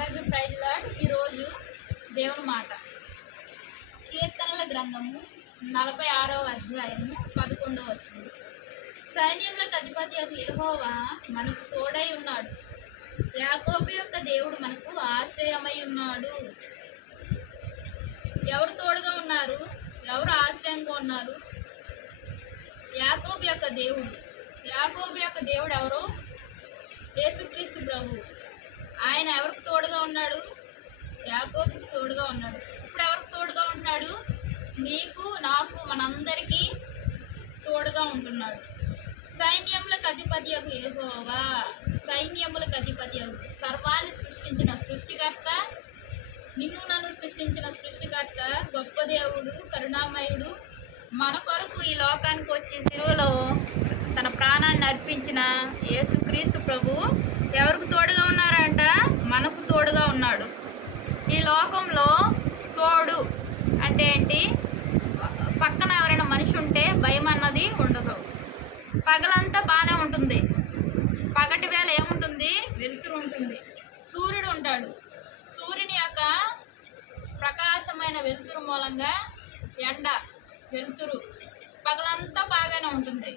అందరికీ praise lord. ఈరోజు దేవుని మాట కీర్తనల గ్రంథము 46వ అధ్యాయము 11వ వచనం. సైన్యములకు అధిపతియగు యెహోవా మనకు తోడై ఉన్నాడు. యాకోబు యొక్క దేవుడు మనకు ఆశ్రయమై ఉన్నాడు. ఎవరు తోడుగా ఉన్నారు? ఎవరు ఆశ్రయంగా ఉన్నారు? యాకోబు యొక్క దేవుడు. యాకోబు యొక్క దేవుడు ఎవరు? యేసుక్రీస్తు ప్రభు. ఆయన ఎవరికి తోడుగా ఉన్నాడు? యాకోబుకి తోడుగా ఉన్నాడు. ఇప్పుడు ఎవరికి తోడుగా ఉంటున్నాడు? నీకు, నాకు, మనందరికీ తోడుగా ఉంటున్నాడు. సైన్యములకు అధిపతియగు యెహోవా, సైన్యములకు అధిపతియగు, సర్వాన్ని సృష్టించిన సృష్టికర్త, నిన్ను నన్ను సృష్టించిన సృష్టికర్త, గొప్ప దేవుడు, కరుణామయుడు, మన కొరకు ఈ లోకానికి వచ్చి సిలువలో తన ప్రాణాన్ని అర్పించిన యేసుక్రీస్తు ప్రభు ఎవరికి తోడుగా ఉన్నారంట? మనకు తోడుగా ఉన్నాడు. ఈ లోకంలో తోడు అంటే ఏంటి? పక్కన ఎవరైనా మనిషి ఉంటే భయం అన్నది ఉండదు. పగలంతా బాగానే ఉంటుంది, పగటి వేళ ఏముంటుంది? వెలుతురు ఉంటుంది. సూర్యుడు ఉంటాడు. సూర్యుని యొక్క ప్రకాశమైన వెలుతురు మూలంగా ఎండ, వెలుతురు పగలంతా బాగానే ఉంటుంది.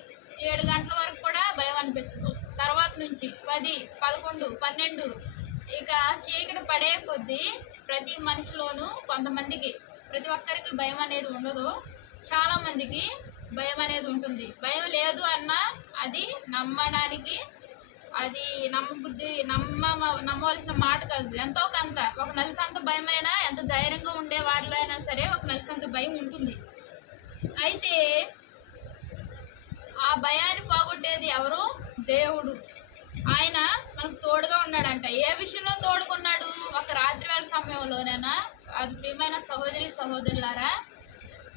7 గంటల వరకు కూడా భయం అనిపించదు. తర్వాత నుంచి 10, 11, 12 ఇక చీకటి పడే కొద్దీ ప్రతి మనిషిలోనూ కొంతమందికి, ప్రతి ఒక్కరికి భయం అనేది ఉండదు. చాలామందికి భయం అనేది ఉంటుంది. భయం లేదు అన్నా అది నమ్మడానికి, అది నమ్మవలసిన మాట కాదు. ఎంతో కొంత, ఒక నలిసంత భయమైనా, ఎంత ధైర్యంగా ఉండే వారిలో అయినా సరే ఒక నలిసంత భయం ఉంటుంది. అయితే ఆ భయాన్ని పోగొట్టేది ఎవరు? దేవుడు. ఆయన మనకు తోడుగా ఉన్నాడంట. ఏ విషయంలో తోడుకున్నాడు? ఒక రాత్రి వేళ సమయంలోనైనా అది ప్రియమైన సహోదరులారా,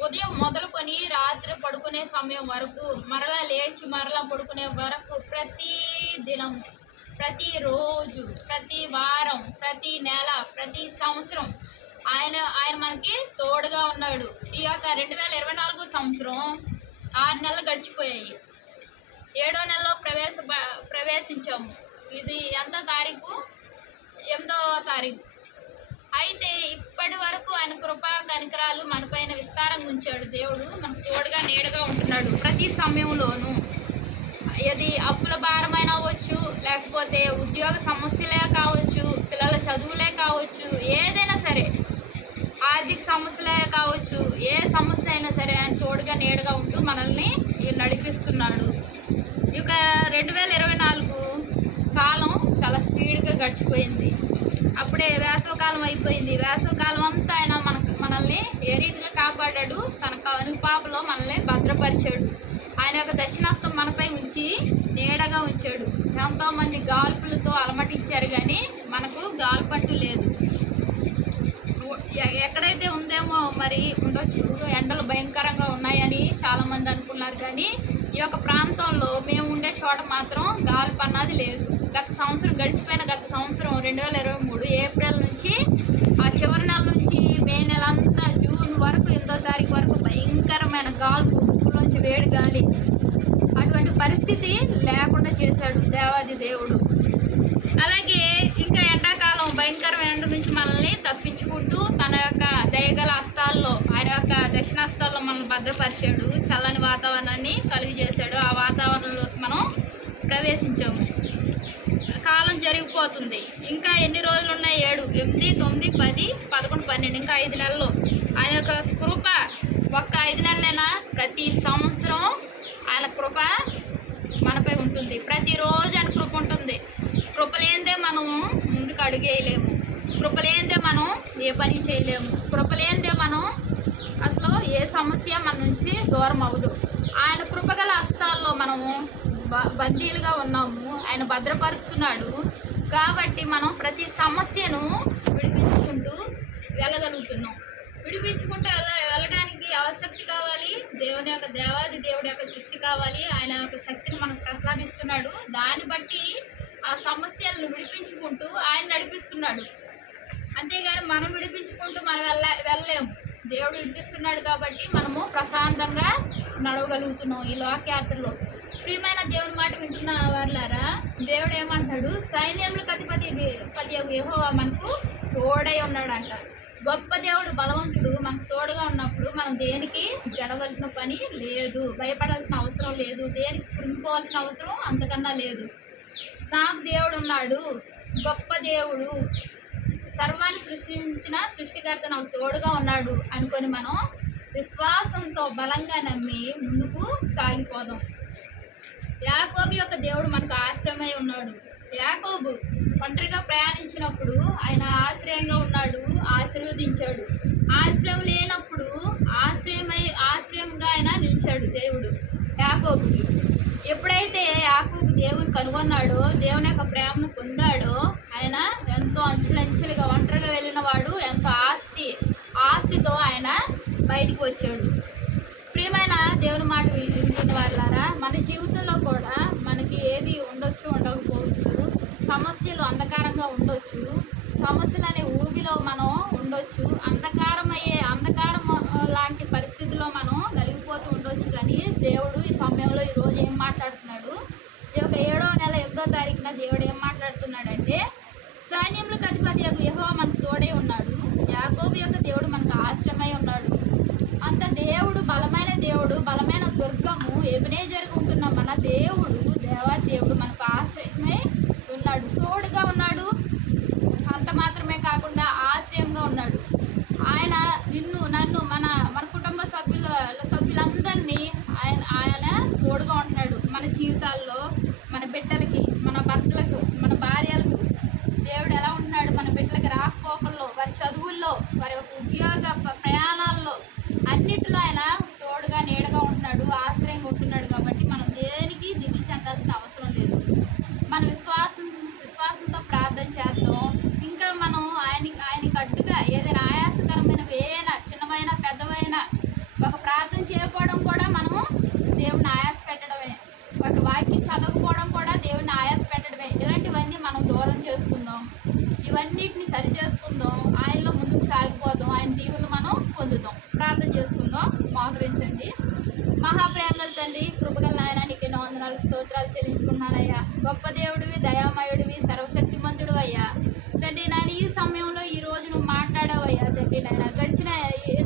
ఉదయం మొదలుకొని రాత్రి పడుకునే సమయం వరకు, మరలా లేచి మరలా పడుకునే వరకు, ప్రతి దినము, ప్రతిరోజు, ప్రతి వారం, ప్రతి నెల, ప్రతి సంవత్సరం ఆయన మనకి తోడుగా ఉన్నాడు. ఈ యొక్క 2024 సంవత్సరం 6 నెలలు గడిచిపోయాయి. 7వ నెలలో ప్రవేశించాము. ఇది ఎంత తారీఖు? 8వ తారీఖు. అయితే ఇప్పటి వరకు ఆయన కృపా కనికరాలు మనపైన విస్తారంగా ఉంచాడు. దేవుడు మనకు తోడుగా నీడగా ఉంటున్నాడు ప్రతి సమయంలోనూ. ఇది అప్పుల భారమైన అవ్వచ్చు, లేకపోతే ఉద్యోగ సమస్యలే కావచ్చు, పిల్లల చదువులే కావచ్చు, ఏదైనా సరే, ఆర్థిక సమస్యలే కావచ్చు, ఏ సమస్య అయినా సరే ఆయన తోడుగా నీడగా ఉంటూ మనల్ని నడిపిస్తున్నాడు. ఇక 2024 కాలం చాలా స్పీడ్గా గడిచిపోయింది. అప్పుడే వేసవకాలం అయిపోయింది. వేసవకాలం అంతా ఆయన మనల్ని ఏ రీతిగా కాపాడాడు? తన కనుపాపలో మనల్ని భద్రపరిచాడు. ఆయన యొక్క దక్షిణాస్తం మనపై ఉంచి నీడగా ఉంచాడు. ఎంతోమంది గాల్పులతో అలమటించారు, కానీ మనకు గాల్పంటూ లేదు. ఎక్కడైతే ఉందేమో మరి ఉండొచ్చు, ఎండలు భయంకరంగా ఉన్నాయని చాలామంది అనుకున్నారు, కానీ ఈ యొక్క ప్రాంతంలో మేము ఉండే చోట మాత్రం గాల్పు అన్నది లేదు. గత సంవత్సరం గడిచిపోయిన సంవత్సరం 2023 ఏప్రిల్ నుంచి ఆ చివరి నెల నుంచి మే నెల అంతా జూన్ వరకు 8వ తారీఖు వరకు భయంకరమైన గాల్పు, ముక్కులోంచి వేడి గాలి, అటువంటి పరిస్థితి లేకుండా చేశాడు దేవాది దేవుడు. అలాగే ఇంకా ఎండాకాలం భయంకరమైన ఎండ నుంచి మనల్ని తప్పించుకుంటూ తన యొక్క దయగల హస్తాల్లో, ఆయన యొక్క దక్షిణాస్తాల్లో మనల్ని భద్రపరిచాడు. చల్లని వాతావరణాన్ని కలుగజేశాడు. ఆ వాతావరణంలోకి మనం ప్రవేశించాము. కాలం జరిగిపోతుంది. ఇంకా ఎన్ని రోజులు ఉన్నాయి? 7, 8, 9, 10, 11, 12 ఇంకా 5 నెలలు. ఆయన యొక్క కృప ఒక్క 5 నెలలైనా ప్రతి సంవత్సరం ఆయన కృప మనపై ఉంటుంది. ప్రతిరోజు ఆయన కృప ఉంటుంది. కృపలేందే మనం ముందుకు అడుగేయలేము. కృపలేందే మనం ఏ పని చేయలేము. కృపలేందే మనం అసలు ఏ సమస్య మన నుంచి దూరం అవ్వదు. ఆయన కృపగల హస్తాల్లో మనము బందీలుగా ఉన్నాము. ఆయన భద్రపరుస్తున్నాడు కాబట్టి మనం ప్రతి సమస్యను విడిపించుకుంటూ వెళ్ళగలుగుతున్నాం. విడిపించుకుంటూ వెళ్ళడానికి ఎవరి శక్తి కావాలి? దేవుని యొక్క దేవాది దేవుడి యొక్క శక్తి కావాలి. ఆయన యొక్క శక్తిని మనకు ప్రసాదిస్తున్నాడు. దాన్ని బట్టి ఆ సమస్యలను విడిపించుకుంటూ ఆయన నడిపిస్తున్నాడు. అంతేగాని మనం విడిపించుకుంటూ మనం వెళ్ళలేము. దేవుడు విడిపిస్తున్నాడు కాబట్టి మనము ప్రశాంతంగా నడవగలుగుతున్నాం ఈ లోకయాత్రలో. ప్రియమైన దేవుని మాట వింటున్న వారులారా, దేవుడు ఏమంటాడు, సైన్యములకు అధిపతి యెహోవా మనకు తోడై ఉన్నాడు అంటారు. గొప్ప దేవుడు బలవంతుడు మనకు తోడుగా ఉన్నప్పుడు మనం దేనికి జడవలసిన పని లేదు, భయపడాల్సిన అవసరం లేదు, దేనికి కృంగిపోవాల్సిన అవసరం అంతకన్నా లేదు. నాకు దేవుడు ఉన్నాడు, గొప్ప దేవుడు, సర్వాన్ని సృష్టించిన సృష్టికర్త నాకు తోడుగా ఉన్నాడు అనుకొని మనం విశ్వాసంతో బలంగా నమ్మి ముందుకు సాగిపోదాం. యాకోబు యొక్క దేవుడు మనకు ఆశ్రయమై ఉన్నాడు. యాకోబు ఒంటరిగా ప్రయాణించినప్పుడు ఆయన ఆశ్రయంగా ఉన్నాడు, ఆశీర్వదించాడు. ఆశ్రయం లేనప్పుడు ఆశ్రయంగా ఆయన నిలిచాడు దేవుడు యాకోబుకి. ఎప్పుడైతే యాకోబు దేవుని కనుగొన్నాడో, దేవుని యొక్క ప్రేమను పొందాడో, ఆయన ఎంతో అంచెలంచెలుగా ఒంటరిగా వెళ్ళిన వాడు ఎంతో ఆస్తితో ఆయన బయటికి వచ్చాడు. ప్రియమైన దేవుని మాట వింటున్న వాళ్ళారా, మన జీవితంలో కూడా మనకి ఏది ఉండొచ్చు ఉండకపోవచ్చు, సమస్యలు అంధకారంగా ఉండొచ్చు, సమస్యలు అనే ఊబిలో మనం ఉండొచ్చు, అంధకారం లాంటి పరిస్థితిలో మనం నలిగిపోతూ ఉండొచ్చు. కానీ దేవుడు ఈ సమయంలో ఈరోజు ఏం మాట్లాడుతున్నాడు, ఈ యొక్క 7వ నెల 8వ తారీఖున దేవుడు ఏం మాట్లాడుతున్నాడంటే, సైన్యములకు అధిపతి యెహోవా మనకు తోడే ఉన్నాడు, యాకోబు యొక్క దేవుడు మనకు ఆశ్రయమై ఉన్నాడు. అంత దేవుడు, బలమైన దుర్గము, ఎబెనేజరుగా ఉంటున్న మన దేవాదేవుడు మనకు ఆశ్రయమై ఉన్నాడు, తోడుగా ఉన్నాడు. అంత మాత్రమే కాకుండా ఆశ్రయంగా ఉన్నాడు. ఆయన నిన్ను నన్ను మన కుటుంబ సభ్యులందరినీ ఆయన తోడుగా ఉంటున్నాడు. మన జీవితాల్లో మన బిడ్డలకి, మన భర్తలకు, మన భార్యలకు దేవుడు ఎలా ఉంటున్నాడు, మన బిడ్డలకి రాకపోకల్లో, వారి చదువుల్లో, వారి యొక్క ఉద్యోగ ప్రయాణాల్లో అన్నిటిలో ఆయన తోడుగా నీడగా ఉంటున్నాడు, ఆశ్రయంగా ఉంటున్నాడు. కాబట్టి మనం దేనికి దిగులు చెందాల్సిన అవసరం లేదు. మన విశ్వాసంతో ప్రార్థన చేద్దాం. ఇంకా మనం ఆయనకి అడ్డుగా ఏదైనా ఆయాసకరమైనవి, ఏదైనా చిన్నమైన పెద్దవైన ఒక ప్రార్థన చేయకపోవడం కూడా మనము దేవుని ఆయాస పెట్టడమే, ఒక వాక్యం చదవకపోవడం కూడా దేవుని ఆయాస పెట్టడమే. ఇలాంటివన్నీ మనం దూరం చేసుకుందాం, ఇవన్నిటిని సరి చేసుకుందాం, ఆయనలో ముందుకు సాగిపోదాం, ఆయన దీవుని మనం పొందుతాం. ప్రార్థన చేసుకుందాం, మోకరించండి. మహాప్రేమగల తండ్రి, కృపగల నాయన, నీకు వందనాలు స్తోత్రాలు చెల్లించుకున్నానయ్యా. గొప్ప దేవుడివి, దయామయుడివి, సర్వశక్తిమంతుడు అయ్యా తండ్రి. నాయన ఈ సమయంలో ఈ రోజు నువ్వు మాట్లాడావయ్యా తండ్రి. నాయన గడిచిన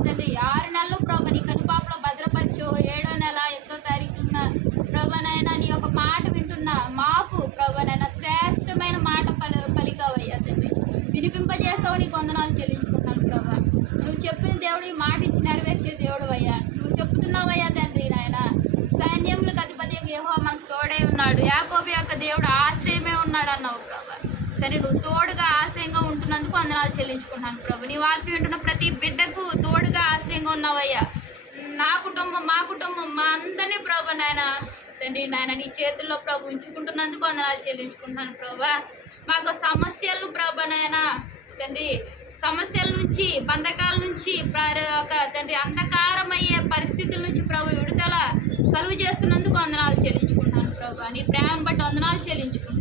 తండ్రి 6 నెలలు ప్రభు నీ కనుపాపలో భద్రపరచు. 7వ నెల 8వ తారీఖున ప్రభు నాయన నీ యొక్క మాట వింటున్నా మాకు ప్రభు నాయన శ్రేష్టమైన మాట పలికావయ్యా తండ్రి. వినిపింపజేసావు, నీకు వందనాలు చెల్లించుకుంటాను ప్రభు. నువ్వు చెప్పిన దేవుడు ఈ మాట ఇచ్చి నెరవేర్చే దేవుడు అయ్యా. నువ్వు చెప్తున్నావయ్యా తండ్రి. నాయన సైన్యములకు అధిపతి యెహోవా మనకు తోడే ఉన్నాడు, యాకోబు యొక్క దేవుడు ఆశ్రయమే ఉన్నాడు అన్నావు ప్రభు. సరే, నువ్వు తోడుగా ఆశ్రయంగా ఉంటున్నందుకు వందనాలు చెల్లించుకుంటున్నాను ప్రభు. నీ వాక్యం వింటున్న ప్రతి బిడ్డకు తోడుగా ఆశ్రయంగా ఉన్నావయ్యా. నా కుటుంబం, మా కుటుంబం, మా అందరినీ ప్రభు నాయన తండ్రి నాయన నీ చేతుల్లో ప్రభు ఉంచుకుంటున్నందుకు వందనాలు చెల్లించుకుంటున్నాను ప్రభు. మాకు సమస్యలు ప్రభు నాయన తండ్రి, సమస్యల నుంచి, బంధకాల నుంచి, తండ్రి అంధకారమయ్యే పరిస్థితుల నుంచి ప్రభు విడుదల కలుగు చేస్తున్నందుకు వందనాలు చెల్లించుకుంటాను ప్రభు. నీ ప్రేమను బట్టి వందనాలు చెల్లించుకుంటాను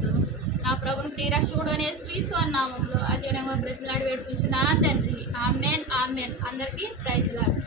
నా ప్రభుని. ప్రియరక్షకుడు అనే క్రీస్తు నామములో అదేవిధంగా బ్రతిమలాడి వేడుకుంటున్నాను తండ్రి. Amen, amen. అందరికీ ప్రైజ్ లార్డ్.